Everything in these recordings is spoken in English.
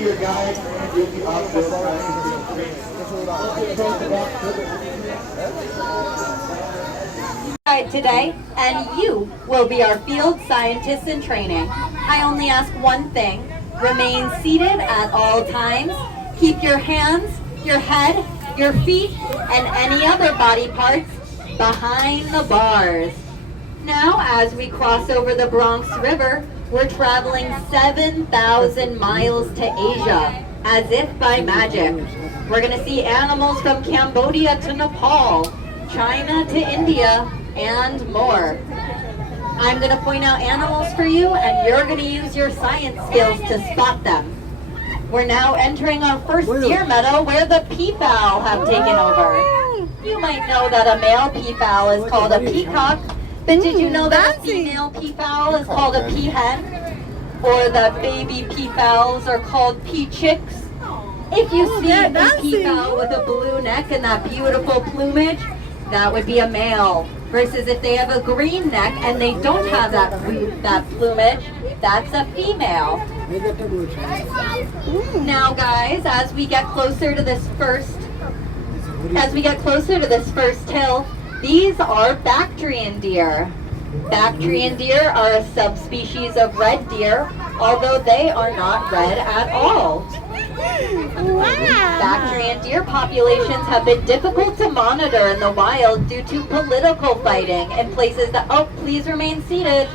your guide and you'll be off your today, and you will be our field scientists in training. I only ask one thing: remain seated at all times. Keep your hands, your head, your feet, and any other body parts behind the bars. Now, as we cross over the Bronx River, we're traveling 7,000 miles to Asia, as if by magic. We're going to see animals from Cambodia to Nepal, China to India, and more. I'm going to point out animals for you, and you're going to use your science skills to spot them. We're now entering our first deer meadow where the peafowl have taken over. You might know that a male peafowl is called a peacock, but did you know that a female peafowl is called a peahen? Or that baby peafowls are called pea-chicks? If you see a peafowl with a blue neck and that beautiful plumage, that would be a male. Versus if they have a green neck and they don't have that plumage, that's a female. Now guys, as we get closer to this first hill, these are Bactrian deer. Bactrian deer are a subspecies of red deer, although they are not red at all. Bactrian deer populations have been difficult to monitor in the wild due to political fighting in places that, please remain seated.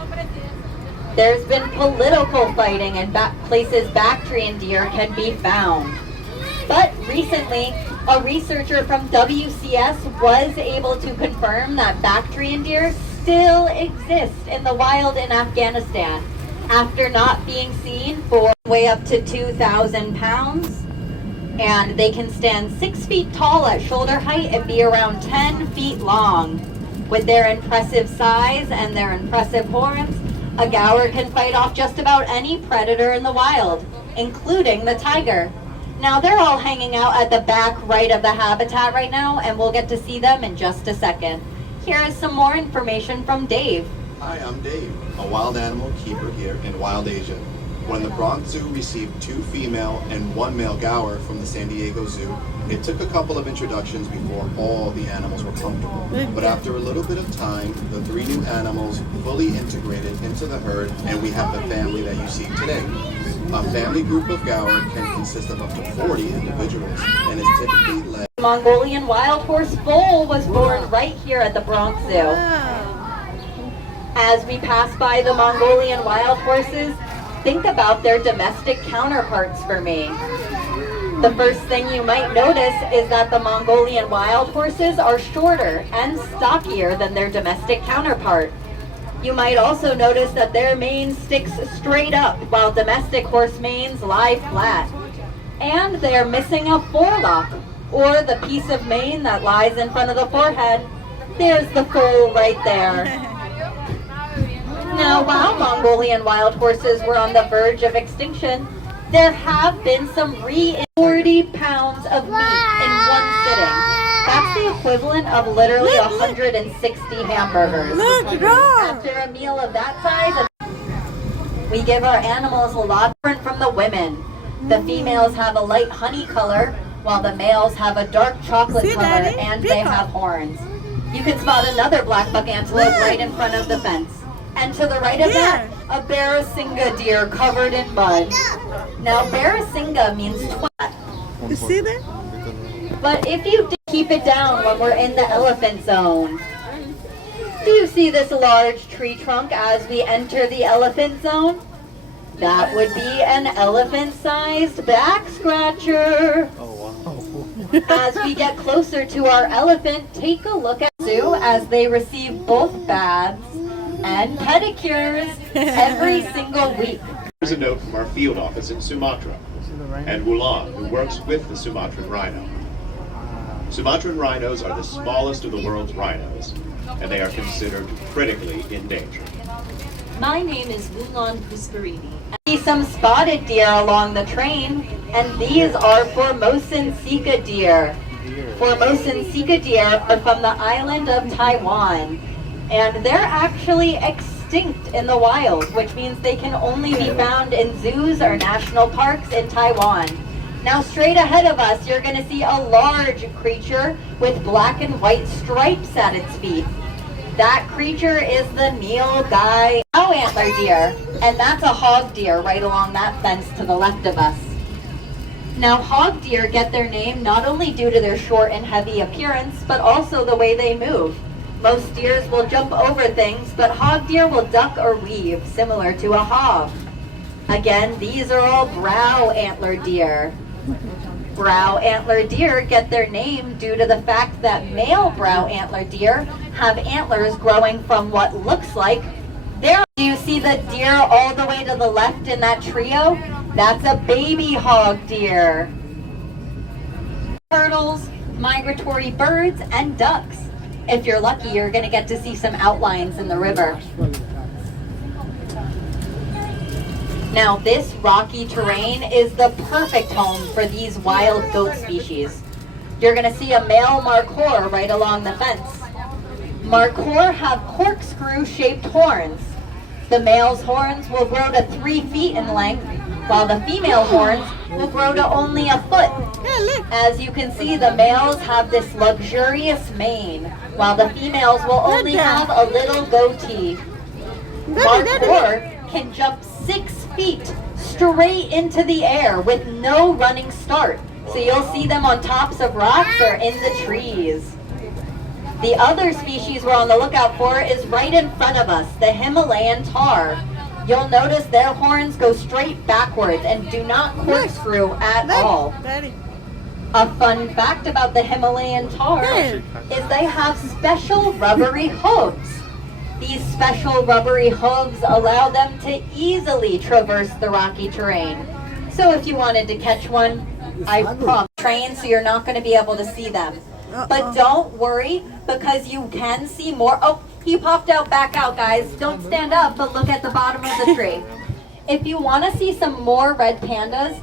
There's been political fighting in places Bactrian deer can be found. But recently, a researcher from WCS was able to confirm that Bactrian deer still exist in the wild in Afghanistan after not being seen for way up to 2,000 pounds. And they can stand 6 feet tall at shoulder height and be around 10 feet long. With their impressive size and their impressive horns, a gaur can fight off just about any predator in the wild, including the tiger. Now they're all hanging out at the back right of the habitat right now, and we'll get to see them in just a second. Here is some more information from Dave. Hi, I'm Dave, a wild animal keeper here in Wild Asia. When the Bronx Zoo received 2 female and 1 male gaur from the San Diego Zoo, it took a couple of introductions before all the animals were comfortable. But after a little bit of time, the 3 new animals fully integrated into the herd, and we have the family that you see today. A family group of gaur can consist of up to 40 individuals and is typically led. Mongolian wild horse foal was born right here at the Bronx Zoo. As we pass by the Mongolian wild horses, think about their domestic counterparts for me. The first thing you might notice is that the Mongolian wild horses are shorter and stockier than their domestic counterpart. You might also notice that their mane sticks straight up while domestic horse manes lie flat. And they're missing a forelock, or the piece of mane that lies in front of the forehead. There's the foal right there. Now, while Mongolian wild horses were on the verge of extinction, there have been some 40 pounds of meat in one sitting. That's the equivalent of literally 160 hamburgers. After a meal of that size, we give our animals a lot different from the women. The females have a light honey color, while the males have a dark chocolate color, and they have horns. You can spot another black buck antelope right in front of the fence. And to the right of that, a Barasinga deer covered in mud. Now, Barasinga means twat. You see that? But if you keep it down when we're in the elephant zone. Do you see this large tree trunk as we enter the elephant zone? That would be an elephant-sized back scratcher. As we get closer to our elephant, take a look at the zoo as they receive both baths and pedicures every single week. Here's a note from our field office in Sumatra, and Wulan, who works with the Sumatran rhino. Sumatran rhinos are the smallest of the world's rhinos, and they are considered critically endangered. My name is Wulan Pusparini. I see some spotted deer along the train, and these are Formosan Sika deer. Formosan Sika deer are from the island of Taiwan, and they're actually extinct extinct in the wild, which means they can only be found in zoos or national parks in Taiwan. Now straight ahead of us, you're going to see a large creature with black and white stripes at its feet. That creature is the Nilgai cow antler deer, and that's a hog deer right along that fence to the left of us. Now hog deer get their name not only due to their short and heavy appearance, but also the way they move. Most deers will jump over things, but hog deer will duck or weave, similar to a hog. Again, these are all brow antler deer. Brow antler deer get their name due to the fact that male brow antler deer have antlers growing from what looks like their. Do you see the deer all the way to the left in that trio? That's a baby hog deer. Turtles, migratory birds, and ducks. If you're lucky, you're going to get to see some outlines in the river. Now, this rocky terrain is the perfect home for these wild goat species. You're going to see a male markhor right along the fence. Markhor have corkscrew-shaped horns. The male's horns will grow to 3 feet in length, while the female horns will grow to only a foot. As you can see, the males have this luxurious mane, while the females will only have a little goatee. Markhor can jump 6 feet straight into the air with no running start. So you'll see them on tops of rocks or in the trees. The other species we're on the lookout for is right in front of us, the Himalayan tar. You'll notice their horns go straight backwards and do not corkscrew at all. A fun fact about the Himalayan tar is they have special rubbery hooves. These special rubbery hooves allow them to easily traverse the rocky terrain. So if you wanted to catch one, I promise, train, so you're not going to be able to see them. But don't worry, because you can see more. Oh, he popped out back out, guys. Don't stand up, but look at the bottom of the tree. If you want to see some more red pandas,